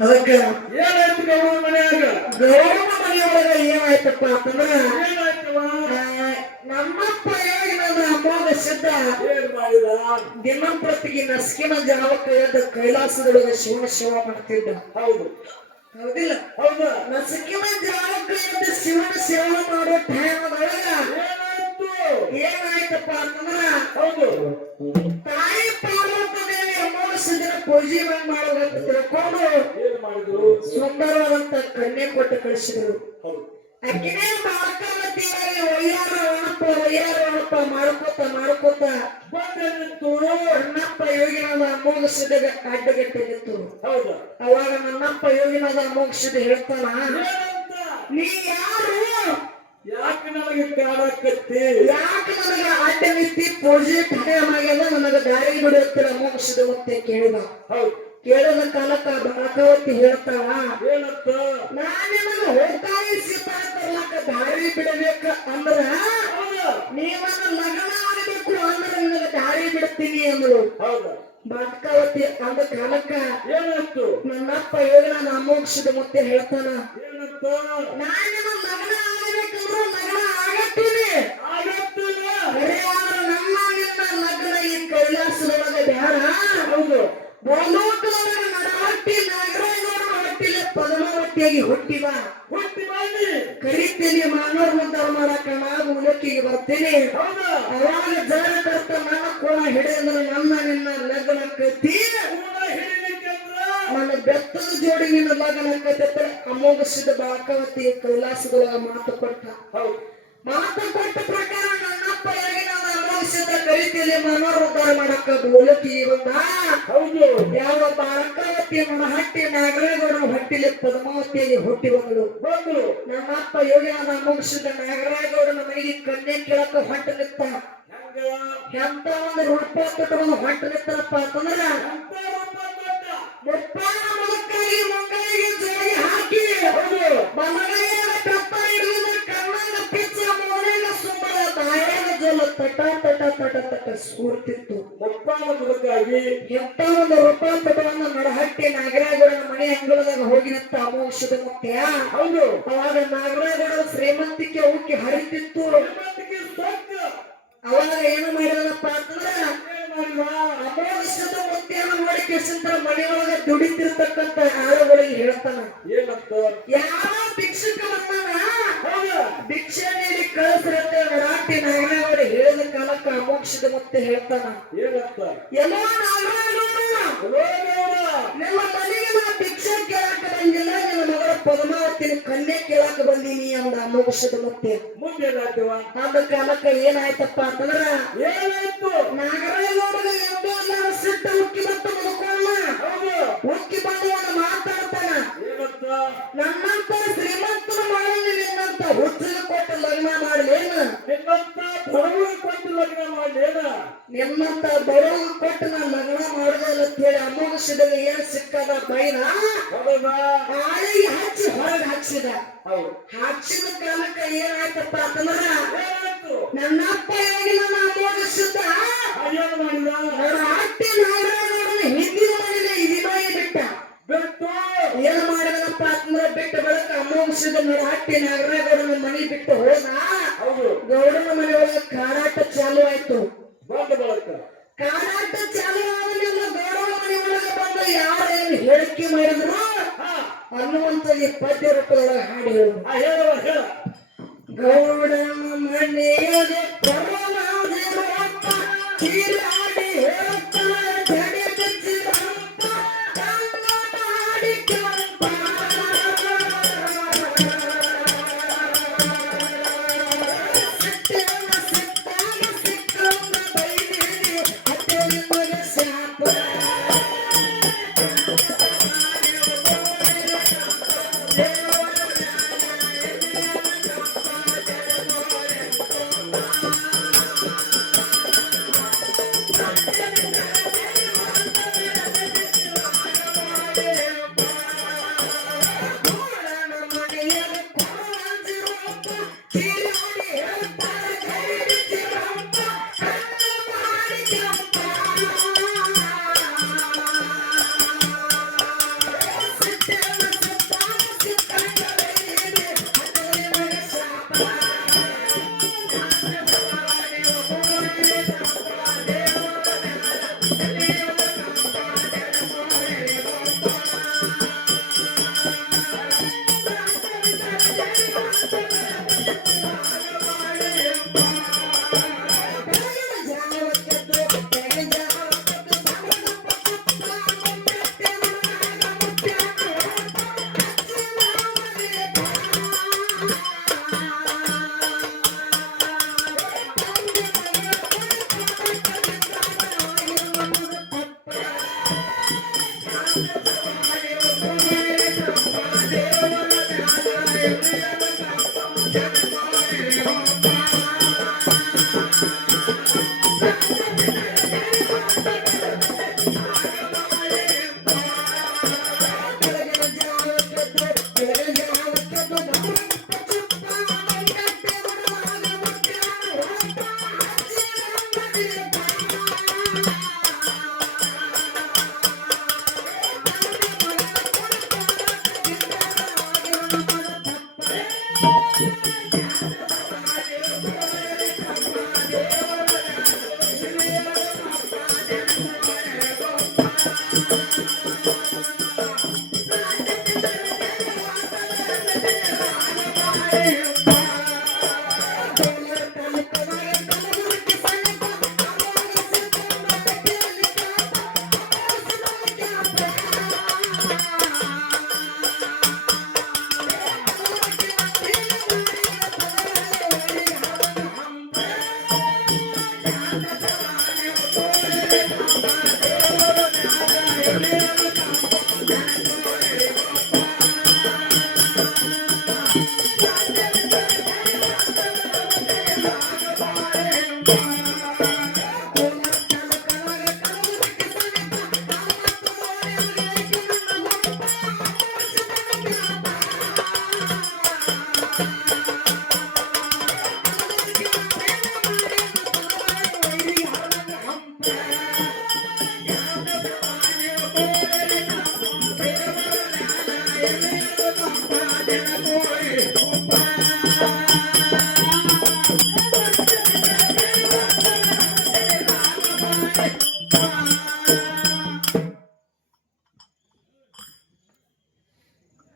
ಅದಕ್ಕೆ ಏನಾಯ್ತು ಗೌರವ ಮನೆಯಾಗ ಗೌರವ ಮನೆಯೊಳಗ ಏನಾಯ್ತಪ್ಪ ಅಂತಂದ್ರ ಏನಾಯ್ತವ ನಮ್ಮಪ್ಪ ಏನಾದ್ರ ಅಮೋಘ ಸಿದ್ಧ ಏನ್ ಮಾಡಿದ ದಿನಂಪ್ರತಿಗೆ ನಸ್ಕಿನ ಜಾವಕ್ಕೆ ಎದ್ದ ಕೈಲಾಸದೊಳಗೆ ಶಿವನ ಸೇವಾ ಮಾಡ್ತಿದ್ದ. ಹೌದು ಹೌದಿಲ್ಲ? ಹೌದಾ ನಸುಕಿನ ಜಾವಕ್ಕೆ ಎದ್ದ ಶಿವನ ಸೇವಾ ಮಾಡೋ ಟೈಮದೊಳಗ ಏನಾಯ್ತು ಏನಾಯ್ತಪ್ಪ ಅಂತಂದ್ರ ಹೌದು ತಾಯಿ ಪಾರ್ವತದೇವಿ ಅಮೋಘ ಸಿದ್ಧನ ಪೂಜೆ ಮಾಡೋದಂತ ತಿಳ್ಕೊಂಡು ಏನ್ ಮಾಡಿದ್ರು ಸುಂದರವಾದಂತ ಕನ್ಯೆ ಕೊಟ್ಟು ಕಳಿಸಿದ್ರು. ಹೌದು ಅಕ್ಕಿನೇ ಮಾರ್ಕವತಿಯಾಗಿ ಒಯ್ಯಾರ ಒಣಪ ಮಾಡ್ಕೋತ ಬಂದಿತ್ತು ನನ್ನಪ್ಪ ಯೋಗಿನಾದ ಅಮೋಘ ಸಿದ್ಧಗ ಅಡ್ಡಗಟ್ಟೆ ನಿಂತು. ಹೌದಾ ಅವಾಗ ನನ್ನಪ್ಪ ಯೋಗಿನಾದ ಅಮೋಘ ಸಿದ್ಧ ಹೇಳ್ತಾನ, ಏನಂತ ನೀ ಯಾರು? ಯಾಕೆ ನನಗೆ ಕಾಡಕತ್ತಿ ಯಾಕೆ ನನಗೆ ಅಡ್ಡ ನಿಂತಿ ಪೂಜೆ ಟೈಮಾಗ್ಯದ ನನಗೆ ದಾರಿ ಬಿಡುತ್ತಿಲ್ಲ ಅಮೋಘ ಸಿದ್ಧ ಮತ್ತೆ ಕೇಳಿದ. ಹೌದು ಕೇಳಿದ ಕಾಲಕ್ಕ ಬಾಳಕವತಿ ಹೇಳ್ತಾಳ, ಏನಂತ ನಾನು ನಿಮಗೆ ಹೋಗ್ತಾಯಿ ಸೀತಾ ತರ್ಲಕ್ಕ ದಾರಿ ಬಿಡಬೇಕ ಅಂದ್ರ ಹೌದಾ ನೀವನ್ನ ಲಗ್ನ ಆಗಬೇಕು ಅಂದ್ರೆ ನಿನಗೆ ದಾರಿ ಬಿಡ್ತೀನಿ ಅಂದ್ರು. ಹೌದಾ ಬಾಡ್ಕಾವತಿ ಅಂದ ಕಾಲಕ್ಕ ಏನಾಯ್ತು ನನ್ನಪ್ಪ ಯೋಗನ ಅಮೋಘಿಸಿದ ಮತ್ತೆ ಹೇಳ್ತಾನ, ಏನಂತ ನಾನು ನಿನ್ನ ಲಗ್ನ ಆಗಬೇಕಂದ್ರೆ ಲಗ್ನ ಆಗತ್ತೀನಿ, ಆಗತ್ತಿಲ್ಲ ಬರೀ ಆದ್ರೆ ನಮ್ಮ ನಿನ್ನ ಲಗ್ನ ಈ ಕೈಲಾಸದೊಳಗೆ ಬ್ಯಾಡ. ಹೌದು ಗೋಲೋಕದೊಳಗೆ ನಡಹಟ್ಟಿ ನಾಗರಾಜನವರ ಹೊಟ್ಟಿಲೆ ಪದ್ಮಾವತಿಯಾಗಿ ಹುಟ್ಟಿವ ಹುಟ್ಟಿ ಮಾಡಿ ಕರೀತೀನಿ ಮಾನವರ ಉದ್ಧಾರ ಮಾಡಕ ನಾನು ಉಲಕಿಗೆ ಬರ್ತೀನಿ. ಹೌದಾ ಅವಾಗ ಜನ ಕರ್ತ ನನ್ನ ಕೋಣ ಹಿಡಿದ್ರೆ ನನ್ನ ನಿನ್ನ ಲಗ್ನ ಕತ್ತಿ ಕೂಡ ಹಿಡಿಲಿಕ್ಕೆಂದ್ರ ನನ್ನ ಬೆತ್ತದ ಜೋಡಿ ನಿನ್ನ ಲಗ್ನ ಕತ್ತೆ ಅಮೋಘ ಸಿದ್ಧ ಬಾಳಕವತಿ ಕೈಲಾಸದೊಳಗ ಮಾತು ಕೊಟ್ಟ. ಹೌದು ಮಾತು ಕೊಟ್ಟ ಪ್ರಕಾರ ನನ್ನಪ್ಪ ಏನಾದ ಅಮೋಘ ಸಿದ್ಧ ಕರೀತೀನಿ ಮಾನವರ ಉದ್ಧಾರ ಮಾಡಕ ಉಲಕಿಗೆ ಬಂದ. ಹೌದು ಯಾವ ಬಾಳಕವತಿ ನನ್ನ ಹಟ್ಟಿ ನಾಗರಾಜನ ಹೊಟ್ಟಿಲೆ ಪದ್ಮಾವತಿಯಾಗಿ ಹುಟ್ಟಿ ಬಂದಳು. ಬಂದು ನಮ್ಮಪ್ಪ ಯೋಗಿಯಾದ ಅಮೋಘ ಸಿದ್ಧ ನಾಗರಾಜನ ಮನೆಗೆ ಕನ್ಯೆ ಕೇಳಕ ಹೊಂಟ ನಿತ್ತ. ಹಂಗ ಎಂತ ಒಂದು ರೂಪ ಕಟ್ಟವನ್ನು ಹೊಂಟ ನಿತ್ತನಪ್ಪ ಅಂತಂದ್ರ ಅಂತ ರೂಪ ಕೊಟ್ಟ ಮುಪ್ಪಾನ ಮುದುಕಾಗಿ ಮಂಗಳಿಗೆ ಜೋಡಿ ಹಾಕಿ ಹೌದು ಬಲಗೈಯಾಗ ಕಪ್ಪ ಹಿಡಿದ ಕಣ್ಣಾಗ ಪಿಚ್ಚ ಮೋನೆಗ ಸುಮ್ಮನ ಬಾಯಾಗ ಜೋಲ ತಟ ತಟ ತಟ ತಟ ಸ್ಫೂರ್ತಿತ್ತು. ಮುಪ್ಪಾನ ಮುದುಕಾಗಿ ಎಂತ ಒಂದು ರೂಪ ಕಟ್ಟವನ್ನು ನಡಹಟ್ಟಿ ನಾಗರಾಜನ ಮನೆ ಅಂಗಳದಾಗ ಹೋಗಿನಂತ ಅಮೋಘ ಸಿದ್ಧ ಮುತ್ಯ. ಹೌದು ಅವಾಗ ನಾಗರಾಜನ ಶ್ರೀಮಂತಿಕೆ ಉಕ್ಕಿ ಹರಿತಿತ್ತು. ಶ್ರೀಮಂತಿಗೆ ಸೊಕ್ಕ ಅವಾಗ ಏನು ಮಾಡಿದನಪ್ಪ ಅಂತಂದ್ರ ಏನ್ ಮಾಡಿದ ಅಮೋಘ ಸಿದ್ಧ ಮುತ್ಯನ ನೋಡಿ ಕಿಶಂತರ ಮನೆಯೊಳಗ ದುಡಿತಿರ್ತಕ್ಕಂತ ಆಳುಗಳಿಗೆ ಹೇಳ್ತಾನ, ಏನಂತ ಯಾವ ಭಿಕ್ಷುಕ ಬಂದಾನ ಹೌದಾ ಭಿಕ್ಷೆ ನೀಡಿ ಕಳಿಸ್ರಂತೆ ನಡಾಟಿ ನಾಗರಾಜ ಹೇಳಿದ ಕಾಲಕ್ಕ ಅಮೋಘ ಸಿದ್ಧ ಮುತ್ಯ ಹೇಳ್ತಾನ, ಏನಂತ ಎಲ್ಲೋ ನಾಗರಾಜ ನಿಮ್ಮ ಮನೆಗೆ ನಾ ಭಿಕ್ಷೆ ಕೇಳಾಕ ಬಂದಿಲ್ಲ, ನಿನ್ನ ಮಗಳ ಪದ್ಮಾವತಿನ ಕನ್ಯೆ ಕೇಳಾಕ ಬಂದೀನಿ ಅಂದ ಅಮೋಘ ಸಿದ್ಧ ಮುತ್ಯ. ಮುಂದೆ ಏನಾಗ್ತವ ಆದ ಕಾಲಕ್ಕ ಏನಾಯ್ತಪ್ಪ ಅಂತಂದ್ರ ಏನಾಯ್ತು ನಾಗರಾಜನವ್ರಿಗೆ ಎಂದೂ ಅಲ್ಲ ಸಿಟ್ಟ ಉಕ್ಕಿ ಬಂತು ಮುದುಕೋಣ. ಹೌದು ಉಕ್ಕಿ ಬಂದವನು ಮಾತಾಡ್ತಾನ, ಏನಂತ ನನ್ನಂತ ಶ್ರೀಮಂತನ ಮಾಡಲಿ ನಿನ್ನಂತ ಹುಚ್ಚಿನ ಕೊಟ್ಟು ಲಗ್ನ ಮಾಡ್ಲೇನು, ನಿನ್ನಂತ ಬಡವರಿಗೆ ಕೊಟ್ಟು ಲಗ್ನ ಮಾಡ್ಲೇನ ನಿನ್ನಂತ ಬಡವ ಕೊಟ್ಟು ನಾ ಲಗ್ನ ಮಾಡುದಿಲ್ಲ ಅಂತ ಹೇಳಿ ಅಮೋಘ ಸಿದ್ಧಗೆ ಏನ್ ಸಿಕ್ಕದ ಬೈನ ಹೌದಾ ಆಳಿಗೆ ಹಚ್ಚಿ ಹೊರಗೆ ಹಾಕ್ಸಿದ. ಹೌದು ಹಾಕ್ಸಿದ ಕಾಲಕ್ಕ ಏನಾಯ್ತಪ್ಪ ಅಂತಂದ್ರ ಏನಾಯ್ತು ನನ್ನಪ್ಪ ಹೇಳಿ ನನ್ನ ಅಮೋಘ ಸಿದ್ಧ ಏನ್ ಮಾಡಿದ ನನ್ನ ಅಟ್ಟಿ ನಾಗರಾಜನವ್ರನ್ನ ಹಿಂದಿನ ಮನೇಲಿ ಇದಿನಾಗಿ ಬಿಟ್ಟ. ಬಿಟ್ಟು ಏನ್ ಮಾಡಿದನಪ್ಪ ಅಂತಂದ್ರ ಬಿಟ್ಟು ಬೆಳಕ ಅಮೋಘ ಸಿದ್ಧ ನನ್ನ ಅಟ್ಟಿ ನಾಗರಾಜನ ಮನೆ ಬಿಟ್ಟು ಹೋದ. ಹೌದು ಗೌಡನ ಮನೆಯೊಳಗೆ ಕಾರಾಟ ಚಾಲು ಆಯ್ತು. ಬಂದ ಬಳಕ ಕಾರಾಟ ಚಾಲು ಆದಮೇಲೆ ಗೌಡನ ಮನೆಯೊಳಗೆ ಬಂದು ಯಾರೇನು ಹೇಳಿಕೆ ಮಾಡಿದ್ರು ಅನ್ನುವಂತ ಈ ಪದ್ಯ ರೂಪದೊಳಗೆ ಹಾಡು ಹೇಳುದು. ಹೇಳುವ ಹೇಳ ಗೌಡನ ಮನೆಯೊಳಗೆ ಪರಮಾದಿರಪ್ಪ ಚೀರಾಡಿ ಹೇಳ್ತಾನೆ ಜಡೆ ಬಿಚ್ಚಿರಪ್ಪ ಕನ್ನಡ ಹಾಡಿಕೊಂಡ ಸಿಟ್ಟೇನ ಸಿಟ್ಟಾಗ ಸಿಕ್ಕಂದ ಬೈದೇನಿ ಅತ್ತೆ ನಿಮಗೆ ಶಾಪ. ದೇವರ Bye.